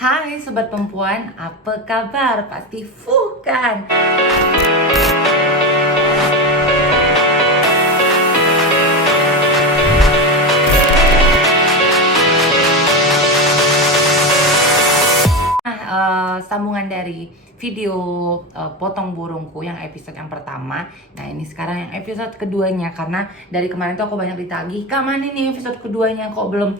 Hai Sobat Perempuan, apa kabar? Pasti full kan? Sambungan dari video potong burungku yang episode yang pertama. Nah ini sekarang yang episode keduanya, karena dari kemarin tuh aku banyak ditagih, "Kak, mana nih episode keduanya kok belum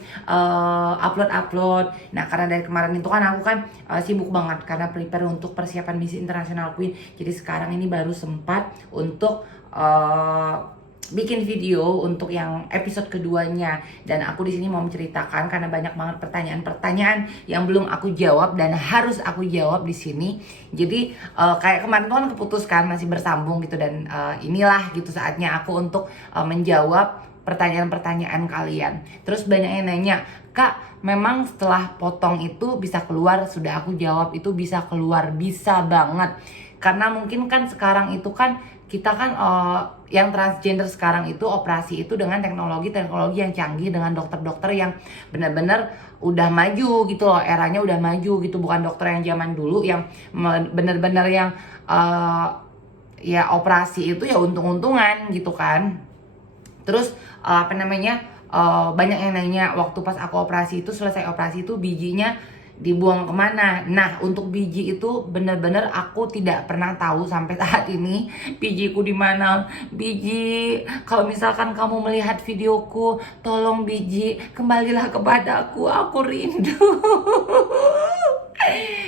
upload?" Nah karena dari kemarin itu kan aku kan sibuk banget karena prepare untuk persiapan Miss International Queen. Jadi sekarang ini baru sempat untuk bikin video untuk yang episode keduanya, dan aku di sini mau menceritakan karena banyak banget pertanyaan-pertanyaan yang belum aku jawab dan harus aku jawab di sini. Jadi kayak kemarin tuh kan keputuskan masih bersambung gitu, dan inilah gitu saatnya aku untuk menjawab pertanyaan-pertanyaan kalian. Terus banyak yang nanya, "Kak, memang setelah potong itu bisa keluar?" Sudah aku jawab, itu bisa keluar, bisa banget. Karena mungkin kan sekarang itu kan kita kan yang transgender sekarang itu operasi itu dengan teknologi yang canggih, dengan dokter-dokter yang benar-benar udah maju gitu loh, eranya udah maju gitu, bukan dokter yang zaman dulu yang benar-benar yang ya operasi itu ya untung-untungan gitu kan. Terus banyak yang nanya waktu pas aku operasi itu, selesai operasi itu bijinya dibuang kemana. Nah untuk biji itu bener-bener aku tidak pernah tahu sampai saat ini bijiku di mana. Biji, kalau misalkan kamu melihat videoku, tolong biji kembalilah kepadaku, aku rindu.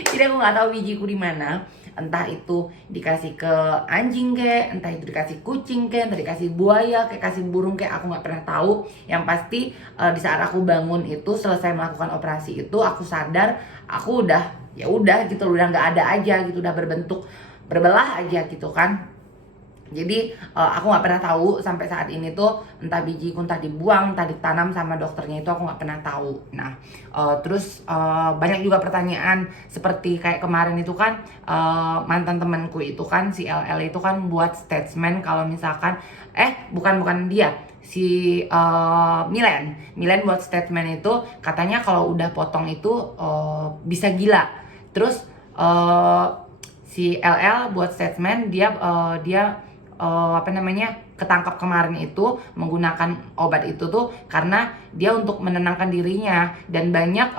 Jadi aku nggak tahu bijiku di mana. Entah itu dikasih ke anjing kek, entah itu dikasih kucing kek, entah dikasih buaya kek, kasih burung kek, aku nggak pernah tahu. Yang pasti di saat aku bangun itu, selesai melakukan operasi itu, aku sadar aku udah ya udah gitu, udah nggak ada aja gitu, udah berbentuk berbelah aja gitu kan. Jadi aku nggak pernah tahu sampai saat ini tuh, entah bijiku entah dibuang, entah ditanam sama dokternya, itu aku nggak pernah tahu. Nah terus banyak juga pertanyaan seperti kayak kemarin itu kan, mantan temanku itu kan si LL itu kan buat statement kalau misalkan bukan dia, si Milen buat statement itu katanya kalau udah potong itu bisa gila. Terus si LL buat statement dia ketangkap kemarin itu menggunakan obat itu tuh karena dia untuk menenangkan dirinya, dan banyak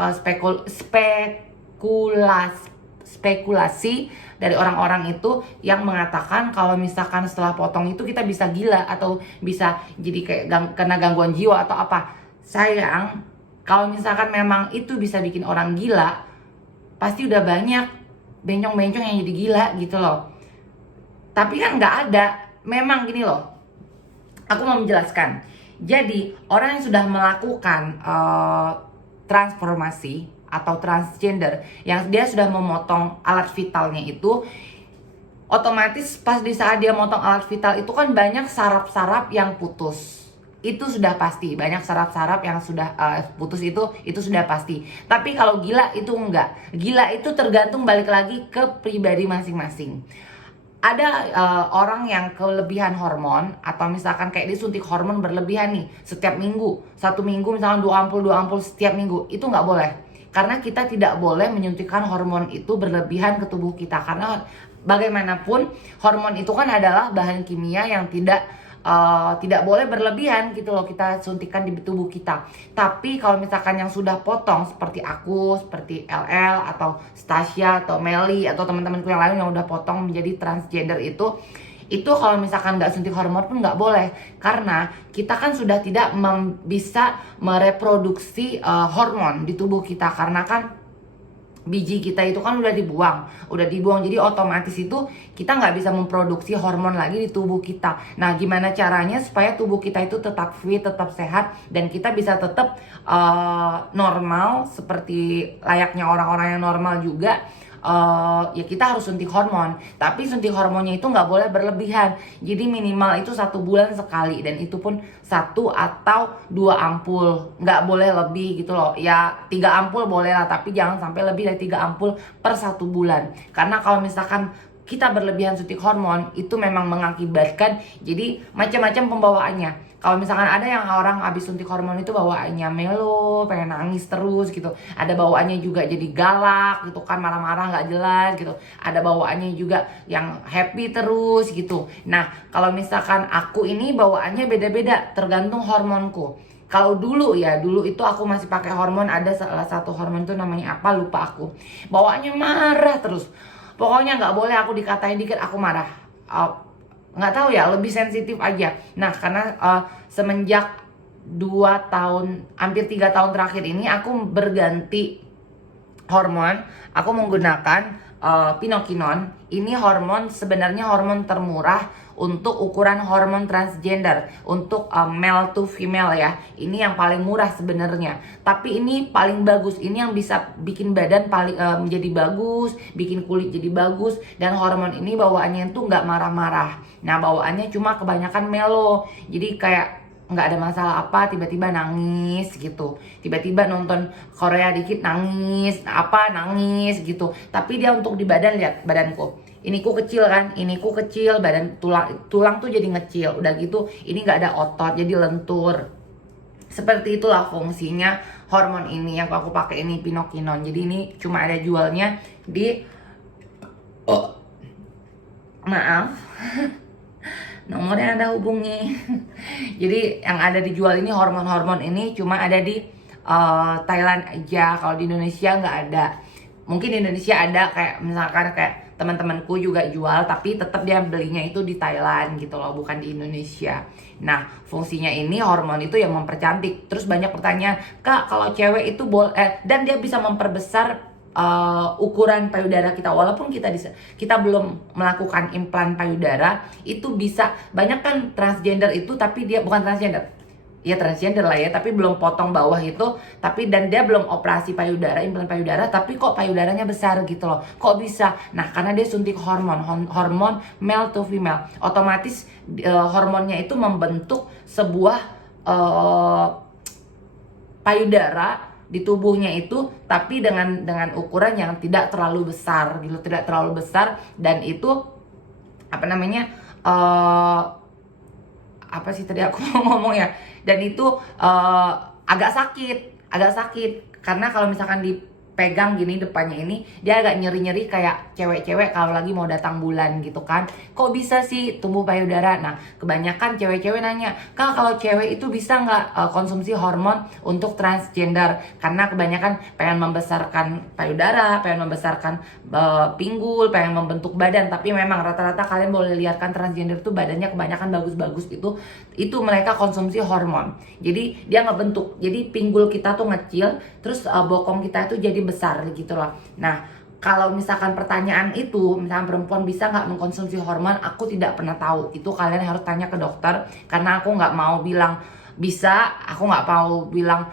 spekulasi dari orang-orang itu yang mengatakan kalau misalkan setelah potong itu kita bisa gila atau bisa jadi kayak kena gangguan jiwa atau apa. Sayang, kalau misalkan memang itu bisa bikin orang gila, pasti udah banyak bencong-bencong yang jadi gila gitu loh. Tapi kan nggak ada. Memang gini loh, aku mau menjelaskan. Jadi orang yang sudah melakukan transformasi atau transgender, yang dia sudah memotong alat vitalnya itu, otomatis pas di saat dia motong alat vital itu kan banyak saraf-saraf yang putus. Itu sudah pasti, banyak saraf-saraf yang sudah putus, itu sudah pasti. Tapi kalau gila itu enggak. Gila itu tergantung, balik lagi ke pribadi masing-masing. Ada orang yang kelebihan hormon, atau misalkan kayak disuntik hormon berlebihan nih setiap minggu, satu minggu misalkan 2 ampul setiap minggu, itu nggak boleh. Karena kita tidak boleh menyuntikkan hormon itu berlebihan ke tubuh kita, karena bagaimanapun hormon itu kan adalah bahan kimia yang tidak boleh berlebihan gitu loh kita suntikan di tubuh kita. Tapi kalau misalkan yang sudah potong seperti aku, seperti LL atau Stasia atau Melly atau teman-temanku yang lain yang udah potong menjadi transgender itu kalau misalkan nggak suntik hormon pun nggak boleh, karena kita kan sudah tidak bisa mereproduksi hormon di tubuh kita, karena kan biji kita itu kan udah dibuang, jadi otomatis itu kita nggak bisa memproduksi hormon lagi di tubuh kita. Nah gimana caranya supaya tubuh kita itu tetap fit, tetap sehat, dan kita bisa tetap normal seperti layaknya orang-orang yang normal juga. Ya kita harus suntik hormon, tapi suntik hormonnya itu nggak boleh berlebihan. Jadi minimal itu 1 bulan sekali, dan itu pun 1 atau 2 ampul, nggak boleh lebih gitu loh. Ya 3 ampul boleh lah, tapi jangan sampai lebih dari 3 ampul per 1 bulan. Karena kalau misalkan kita berlebihan suntik hormon, itu memang mengakibatkan jadi macam-macam pembawaannya. Kalau misalkan ada yang orang habis suntik hormon itu bawaannya melo, pengen nangis terus gitu. Ada bawaannya juga jadi galak gitu kan, marah-marah nggak jelas gitu. Ada bawaannya juga yang happy terus gitu. Nah, kalau misalkan aku ini bawaannya beda-beda tergantung hormonku. Kalau dulu itu aku masih pakai hormon, ada salah satu hormon itu namanya apa lupa aku. Bawaannya marah terus. Pokoknya nggak boleh aku dikatain dikit aku marah. Nggak tahu ya, lebih sensitif aja. Nah, karena semenjak 2 tahun, hampir 3 tahun terakhir ini aku berganti hormon. Aku menggunakan pinokinon. Ini hormon sebenarnya hormon termurah untuk ukuran hormon transgender, untuk male to female ya. Ini yang paling murah sebenarnya. Tapi ini paling bagus. Ini yang bisa bikin badan paling menjadi bagus, bikin kulit jadi bagus. Dan hormon ini bawaannya tuh nggak marah-marah. Nah, bawaannya cuma kebanyakan melo. Jadi kayak nggak ada masalah apa, tiba-tiba nangis gitu, tiba-tiba nonton Korea dikit nangis, apa nangis gitu. Tapi dia untuk di badan, lihat badanku, iniku kecil kan, iniku kecil, badan tulang tuh jadi ngecil, udah gitu ini nggak ada otot jadi lentur. Seperti itulah fungsinya hormon ini yang aku pakai ini, pinokinon. Jadi ini cuma ada jualnya di maaf nomornya Anda hubungi. Jadi yang ada dijual ini hormon-hormon ini cuma ada di Thailand aja. Kalau di Indonesia nggak ada. Mungkin di Indonesia ada, kayak misalkan kayak teman-temanku juga jual, tapi tetap dia belinya itu di Thailand gitu loh, bukan di Indonesia. Nah, fungsinya ini hormon itu yang mempercantik. Terus banyak pertanyaan, Kak, kalau cewek itu dan dia bisa memperbesar ukuran payudara kita, walaupun kita belum melakukan implan payudara, itu bisa. Banyak kan transgender itu tapi dia bukan transgender, ya transgender lah ya, tapi belum potong bawah itu, tapi dan dia belum operasi payudara, implan payudara, tapi kok payudaranya besar gitu loh. Kok bisa? Nah, karena dia suntik hormon male to female, otomatis hormonnya itu membentuk sebuah payudara di tubuhnya itu, tapi dengan ukuran yang tidak terlalu besar gitu, tidak terlalu besar. Dan itu apa namanya, apa sih tadi aku mau ngomong ya, dan itu agak sakit karena kalau misalkan dipegang gini depannya ini, dia agak nyeri-nyeri kayak cewek-cewek kalau lagi mau datang bulan gitu kan. Kok bisa sih tumbuh payudara? Nah, kebanyakan cewek-cewek nanya, Kak, kalau cewek itu bisa nggak konsumsi hormon untuk transgender? Karena kebanyakan pengen membesarkan payudara, pengen membesarkan pinggul, pengen membentuk badan. Tapi memang rata-rata kalian boleh lihat kan, transgender itu badannya kebanyakan bagus-bagus itu mereka konsumsi hormon. Jadi dia ngebentuk, jadi pinggul kita tuh ngecil, terus bokong kita itu jadi besar gitu loh. Nah, kalau misalkan pertanyaan itu, misalkan perempuan bisa nggak mengkonsumsi hormon, aku tidak pernah tahu. Itu kalian harus tanya ke dokter, karena aku nggak mau bilang bisa, aku nggak mau bilang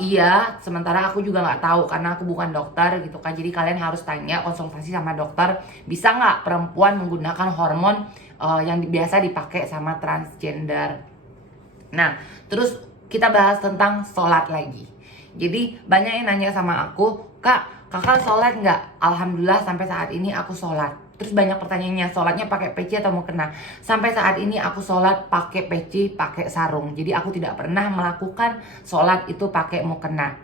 iya, sementara aku juga nggak tahu karena aku bukan dokter gitu kan. Jadi kalian harus tanya, konsultasi sama dokter, bisa nggak perempuan menggunakan hormon yang biasa dipakai sama transgender. Nah, terus kita bahas tentang sholat lagi. Jadi banyak yang nanya sama aku, Kak, kakak sholat nggak? Alhamdulillah sampai saat ini aku sholat. Terus banyak pertanyaannya, sholatnya pakai peci atau mukena? Sampai saat ini aku sholat pakai peci, pakai sarung. Jadi aku tidak pernah melakukan sholat itu pakai mukena.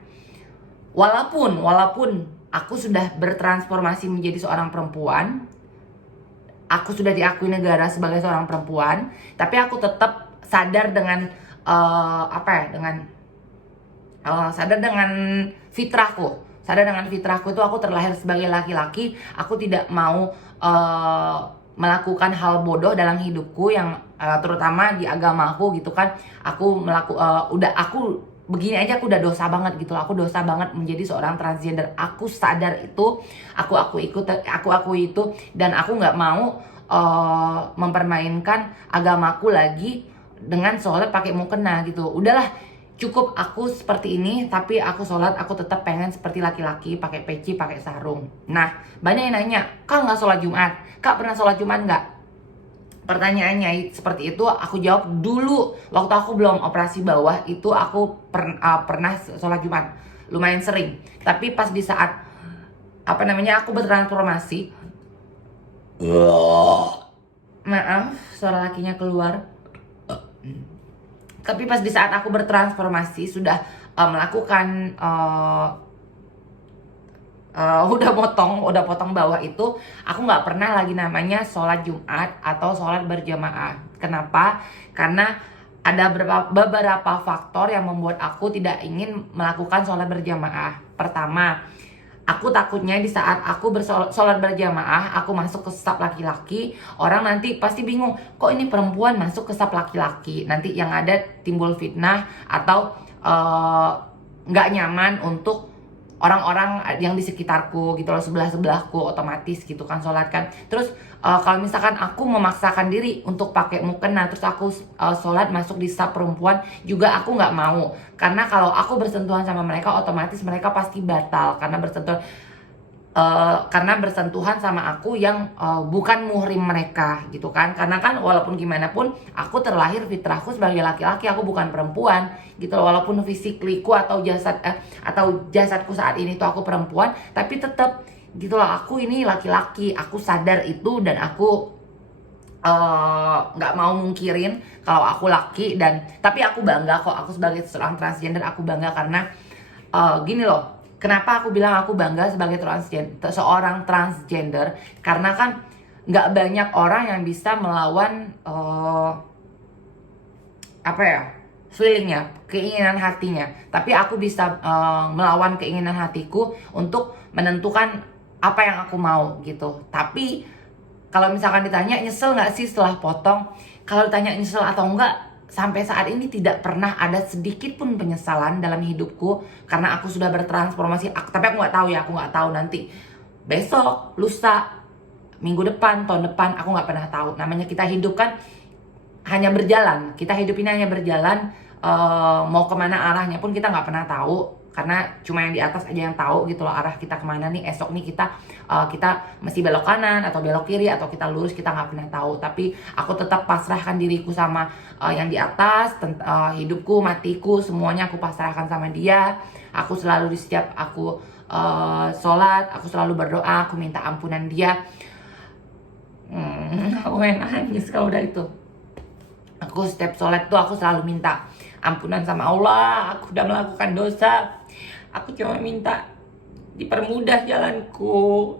Walaupun aku sudah bertransformasi menjadi seorang perempuan, aku sudah diakui negara sebagai seorang perempuan, tapi aku tetap sadar dengan sadar dengan fitrahku itu aku terlahir sebagai laki-laki. Aku tidak mau melakukan hal bodoh dalam hidupku, yang terutama di agamaku gitu kan. Aku begini aja aku udah dosa banget gitu. Aku dosa banget menjadi seorang transgender. Aku sadar itu, aku akui itu, dan aku nggak mau mempermainkan agamaku lagi dengan sholat pakai mukena gitu. Udahlah, cukup aku seperti ini, tapi aku sholat, aku tetap pengen seperti laki-laki, pakai peci, pakai sarung. Nah, banyak yang nanya, Kak nggak sholat Jumat? Kak pernah sholat Jumat nggak? Pertanyaannya seperti itu, aku jawab dulu. Waktu aku belum operasi bawah, itu aku pernah sholat Jumat. Lumayan sering. Tapi pas di saat, aku bertransformasi. Maaf, suara lakinya keluar. Tapi pas di saat aku bertransformasi sudah melakukan udah potong bawah itu, aku nggak pernah lagi namanya sholat Jumat atau sholat berjamaah. Kenapa? Karena ada beberapa faktor yang membuat aku tidak ingin melakukan sholat berjamaah. Pertama, aku takutnya di saat aku sholat berjamaah, aku masuk ke saf laki-laki, orang nanti pasti bingung, kok ini perempuan masuk ke saf laki-laki. Nanti yang ada timbul fitnah atau nggak nyaman untuk orang-orang yang di sekitarku gitu loh, sebelah-sebelahku, otomatis gitu kan sholat kan. Terus kalau misalkan aku memaksakan diri untuk pakai mukena, terus aku sholat masuk di saf perempuan juga aku nggak mau, karena kalau aku bersentuhan sama mereka otomatis mereka pasti batal karena bersentuhan sama aku yang bukan muhrim mereka gitu kan. Karena kan walaupun gimana pun aku terlahir fitrahku sebagai laki-laki, aku bukan perempuan gitu loh. Walaupun fisikliku atau jasadku saat ini tuh aku perempuan, tapi tetap gitu loh, aku ini laki-laki. Aku sadar itu dan aku nggak mau mungkirin kalau aku laki. Dan tapi aku bangga kok, aku sebagai seorang transgender aku bangga karena gini loh. Kenapa aku bilang aku bangga sebagai seorang transgender? Karena kan nggak banyak orang yang bisa melawan feelingnya, keinginan hatinya. Tapi aku bisa melawan keinginan hatiku untuk menentukan apa yang aku mau gitu. Tapi kalau misalkan ditanya nyesel nggak sih setelah potong? Kalau ditanya nyesel atau enggak, sampai saat ini tidak pernah ada sedikit pun penyesalan dalam hidupku karena aku sudah bertransformasi. Tapi aku nggak tahu ya, aku nggak tahu nanti besok, lusa, minggu depan, tahun depan, aku nggak pernah tahu. Namanya kita hidup kan hanya berjalan. Kita hidup ini hanya berjalan. Mau kemana arahnya pun kita nggak pernah tahu, karena cuma yang di atas aja yang tahu gitu loh arah kita kemana nih. Esok nih kita mesti belok kanan atau belok kiri atau kita lurus, kita nggak pernah tahu. Tapi aku tetap pasrahkan diriku sama yang di atas. Hidupku, matiku, semuanya aku pasrahkan sama dia. Aku selalu di setiap aku sholat, aku selalu berdoa, aku minta ampunan dia. Aku nangis kalau udah itu. Aku setiap sholat tuh aku selalu minta ampunan sama Allah. Aku udah melakukan dosa, aku cuma minta dipermudah jalanku.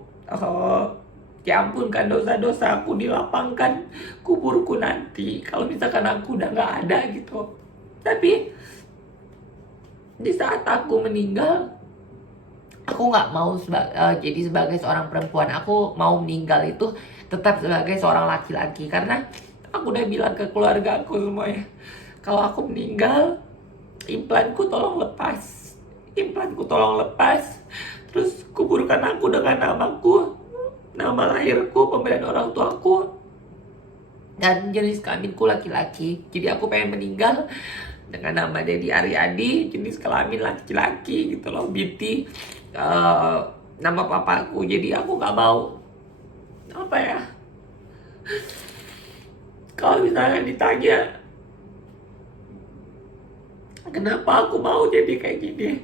Diampunkan dosa-dosa aku, dilapangkan kuburku nanti kalau misalkan aku udah nggak ada gitu. Tapi di saat aku meninggal, aku nggak mau jadi sebagai seorang perempuan. Aku mau meninggal itu tetap sebagai seorang laki-laki, karena aku udah bilang ke keluarga aku semuanya, kalau aku meninggal, implanku tolong lepas. Implanku tolong lepas. Terus kuburkan aku dengan namaku, nama lahirku, pemberian orang tuaku, dan jenis kelaminku laki-laki. Jadi aku pengen meninggal dengan nama Dedi Aryadi, jenis kelamin laki-laki gitu loh, Binti, nama papaku. Jadi aku nggak mau kalau misalnya ditanya kenapa aku mau jadi kayak gini,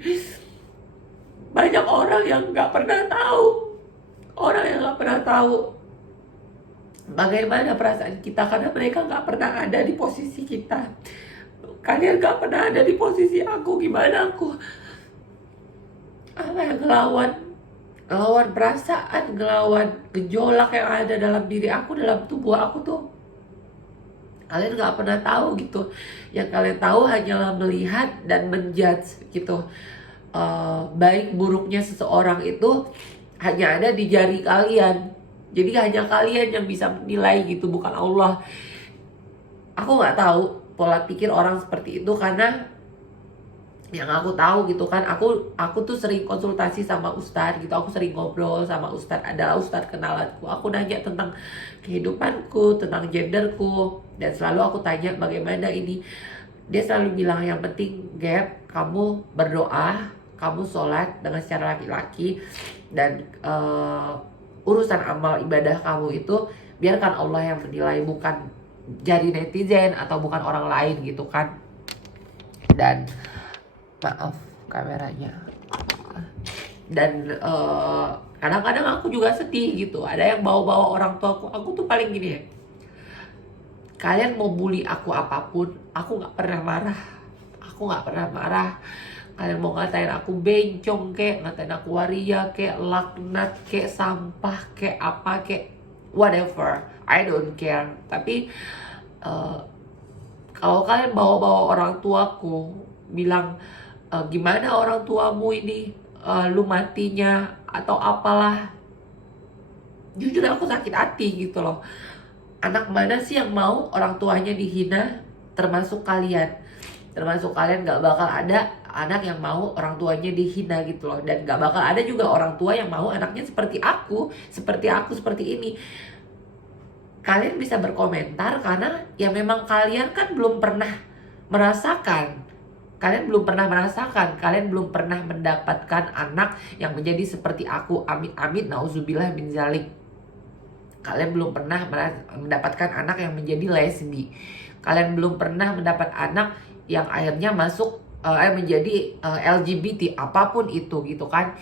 banyak orang yang nggak pernah tahu. Orang yang nggak pernah tahu bagaimana perasaan kita, karena mereka nggak pernah ada di posisi kita. Kalian nggak pernah ada di posisi aku. Gimana aku ngelawan perasaan, ngelawan gejolak yang ada dalam diri aku, dalam tubuh aku tuh. Kalian nggak pernah tahu gitu. Yang kalian tahu hanyalah melihat dan menjudge gitu. Baik buruknya seseorang itu hanya ada di jari kalian. Jadi hanya kalian yang bisa menilai gitu, bukan Allah. Aku nggak tahu pola pikir orang seperti itu, karena yang aku tahu gitu kan, aku tuh sering konsultasi sama ustadz gitu. Aku sering ngobrol sama ustadz, adalah ustadz kenalanku. Aku nanya tentang kehidupanku, tentang genderku, dan selalu aku tanya bagaimana ini. Dia selalu bilang yang penting Gap, kamu berdoa, kamu sholat dengan secara laki-laki, dan urusan amal ibadah kamu itu biarkan Allah yang menilai, bukan jadi netizen atau bukan orang lain gitu kan. Dan maaf kameranya. Dan kadang-kadang aku juga sedih gitu. Ada yang bawa-bawa orang tua aku tuh paling gini ya, Kalian mau bully aku apapun, aku nggak pernah marah. Aku nggak pernah marah. Kalian mau ngatain aku bencong kek, ngatain aku waria kek, laknat kek, sampah kek, apa kek, whatever, I don't care. Tapi kalau kalian bawa-bawa orang tuaku, bilang gimana orang tuamu ini, lu matinya atau apalah, jujur aku sakit hati gitu loh. Anak mana sih yang mau orang tuanya dihina? Termasuk kalian. Termasuk kalian, gak bakal ada anak yang mau orang tuanya dihina gitu loh. Dan gak bakal ada juga orang tua yang mau anaknya seperti aku, seperti ini. Kalian bisa berkomentar karena ya memang kalian kan belum pernah merasakan. Kalian belum pernah merasakan, kalian belum pernah mendapatkan anak yang menjadi seperti aku. Amit-amit, nauzubillah min zalik. Kalian belum pernah mendapatkan anak yang menjadi lesbi. Kalian belum pernah mendapat anak yang akhirnya masuk menjadi LGBT, apapun itu gitu kan.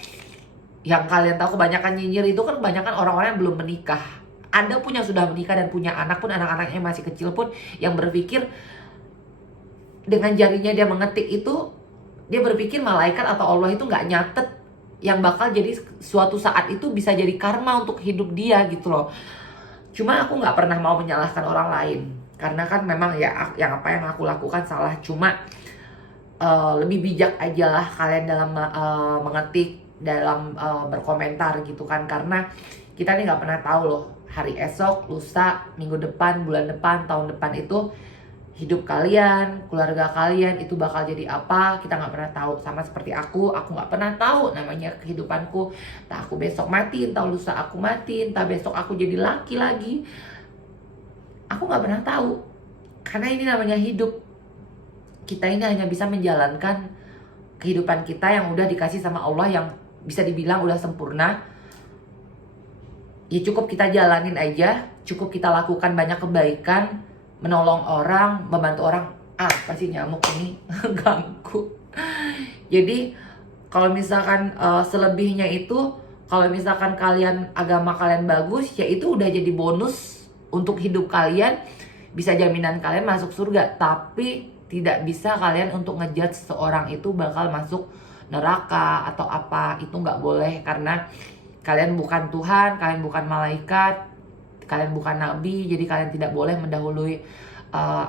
Yang kalian tahu kebanyakan nyinyir itu kan kebanyakan orang-orang yang belum menikah. Ada pun yang sudah menikah dan punya anak pun, anak-anaknya masih kecil pun, yang berpikir dengan jarinya dia mengetik itu, dia berpikir malaikat atau Allah itu nggak nyatet yang bakal jadi suatu saat itu bisa jadi karma untuk hidup dia gitu loh. Cuma aku nggak pernah mau menyalahkan orang lain, karena kan memang ya yang apa yang aku lakukan salah. Cuma lebih bijak aja lah kalian dalam mengetik, dalam berkomentar gitu kan. Karena kita nih nggak pernah tahu loh, hari esok, lusa, minggu depan, bulan depan, tahun depan itu hidup kalian, keluarga kalian itu bakal jadi apa, kita nggak pernah tahu. Sama seperti aku nggak pernah tahu namanya kehidupanku. Entah aku besok mati, entah lusa aku mati, entah besok aku jadi laki lagi. Aku nggak pernah tahu. Karena ini namanya hidup. Kita ini hanya bisa menjalankan kehidupan kita yang udah dikasih sama Allah, yang bisa dibilang udah sempurna. Ya cukup kita jalanin aja, cukup kita lakukan banyak kebaikan, menolong orang, membantu orang. Apa sih nyamuk ini ganggu. Jadi kalau misalkan selebihnya itu, kalau misalkan kalian agama kalian bagus, ya itu udah jadi bonus untuk hidup kalian, bisa jaminan kalian masuk surga. Tapi tidak bisa kalian untuk ngejudge seorang itu bakal masuk neraka atau apa. Itu nggak boleh, karena kalian bukan Tuhan, kalian bukan malaikat, kalian bukan nabi, jadi kalian tidak boleh mendahului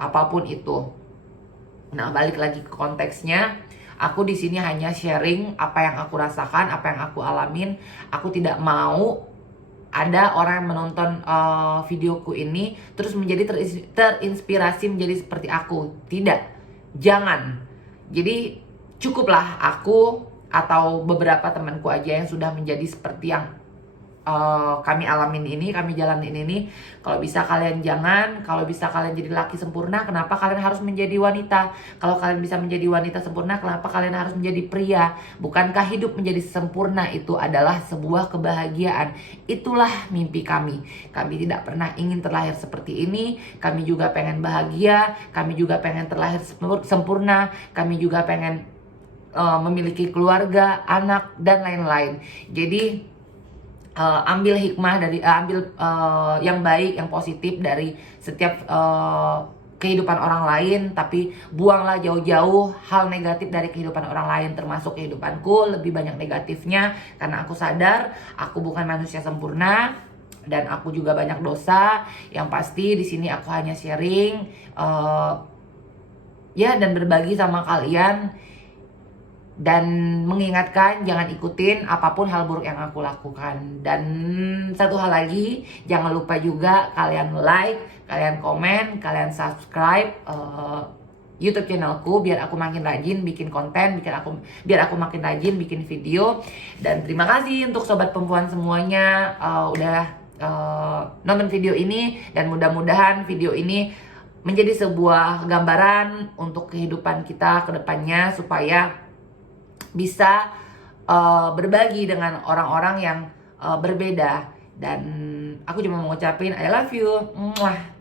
apapun itu. Nah, balik lagi ke konteksnya, aku di sini hanya sharing apa yang aku rasakan, apa yang aku alamin. Aku tidak mau ada orang yang menonton videoku ini terus menjadi terinspirasi menjadi seperti aku. Tidak, jangan. Jadi cukuplah aku atau beberapa temanku aja yang sudah menjadi seperti yang kami alamin ini, kami jalanin ini. Kalau bisa kalian jangan. Kalau bisa kalian jadi laki sempurna, kenapa kalian harus menjadi wanita? Kalau kalian bisa menjadi wanita sempurna, kenapa kalian harus menjadi pria? Bukankah hidup menjadi sempurna itu adalah sebuah kebahagiaan? Itulah mimpi kami. Kami tidak pernah ingin terlahir seperti ini. Kami juga pengen bahagia. Kami juga pengen terlahir sempurna. Kami juga pengen memiliki keluarga, anak, dan lain-lain. Jadi ambil hikmah dari ambil yang baik, yang positif dari setiap kehidupan orang lain, tapi buanglah jauh-jauh hal negatif dari kehidupan orang lain, termasuk kehidupanku. Lebih banyak negatifnya karena aku sadar aku bukan manusia sempurna dan aku juga banyak dosa. Yang pasti di sini aku hanya sharing ya, dan berbagi sama kalian, dan mengingatkan jangan ikutin apapun hal buruk yang aku lakukan. Dan satu hal lagi, jangan lupa juga kalian like, kalian komen, kalian subscribe YouTube channelku biar aku makin rajin bikin konten, biar aku makin rajin bikin video. Dan terima kasih untuk sobat perempuan semuanya udah nonton video ini, dan mudah-mudahan video ini menjadi sebuah gambaran untuk kehidupan kita ke depannya, supaya bisa berbagi dengan orang-orang yang berbeda. Dan aku cuma mau ngucapin I love you. Muah.